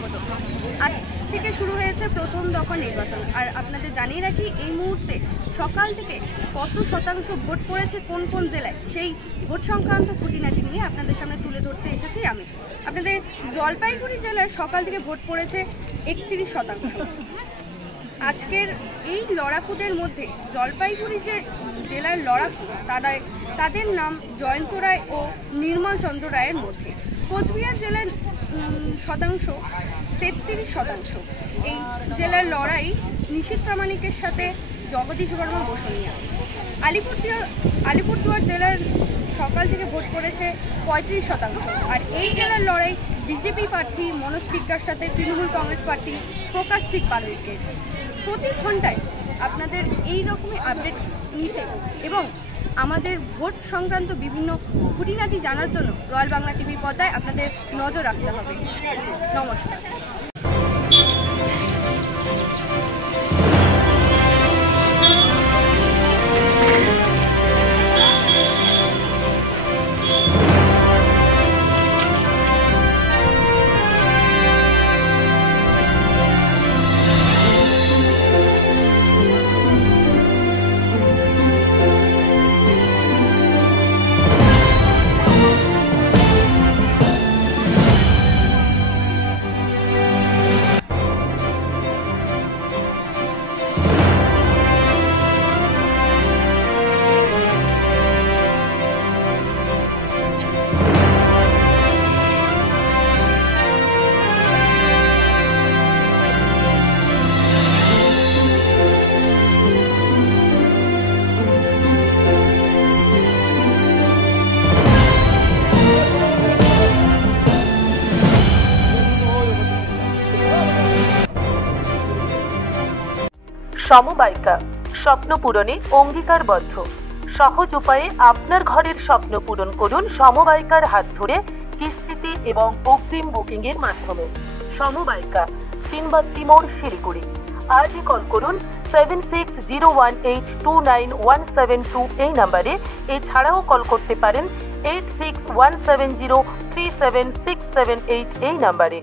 স্বাগত। আজ থেকে শুরু হয়েছে প্রথম দফা নির্বাচন। আর আপনাদের জানিয়ে রাখি, এই মুহূর্তে সকাল থেকে কত শতাংশ ভোট পড়েছে কোন কোন জেলায়, সেই ভোট সংক্রান্ত খুঁটিনাটি নিয়ে আপনাদের সামনে তুলে ধরতে এসেছি আমি। আপনাদের জলপাইগুড়ি জেলায় সকাল থেকে ভোট পড়েছে 31%। আজকের এই লড়াকুদের মধ্যে জলপাইগুড়ি যে জেলার লড়াকু, তাদের নাম জয়ন্ত রায় ও নির্মল চন্দ্র রায়ের মধ্যে। কোচবিহার জেলার শতাংশ 33%। এই জেলার লড়াই নিশীথ প্রামাণিকের সাথে জগদীশ বর্মা বসুনিয়া। আলিপুরদুয়ার জেলার সকাল থেকে ভোট পড়েছে 35%। আর এই জেলার লড়াই বিজেপি প্রার্থী মনোজ টিক্কার সাথে তৃণমূল কংগ্রেস প্রার্থী প্রকাশ চিক পারুইকের। প্রতি ঘন্টায় আপনাদের এই রকমই আপডেট নিতে এবং আমাদের ভোট সংক্রান্ত বিভিন্ন খুঁটিনাটি জানার জন্য রয়্যাল বাংলা টিভি পর্দায় আপনাদের নজর রাখতে হবে। নমস্কার। সমবায়িকা, স্বপ্ন পূরণে অঙ্গীকারবদ্ধ। সহজ উপায়ে আপনার ঘরের স্বপ্ন পূরণ করুন সমবায়িকার হাত ধরে, কিস্তিতে এবং অগ্রিম বুকিং এর মাধ্যমে। সমবায়িকা, তিনবাত্তি মোড়, শিলিগুড়ি। আজই কল করুন 7601829172 এই নাম্বারে। এছাড়াও কল করতে পারেন 8617037678 এই নাম্বারে।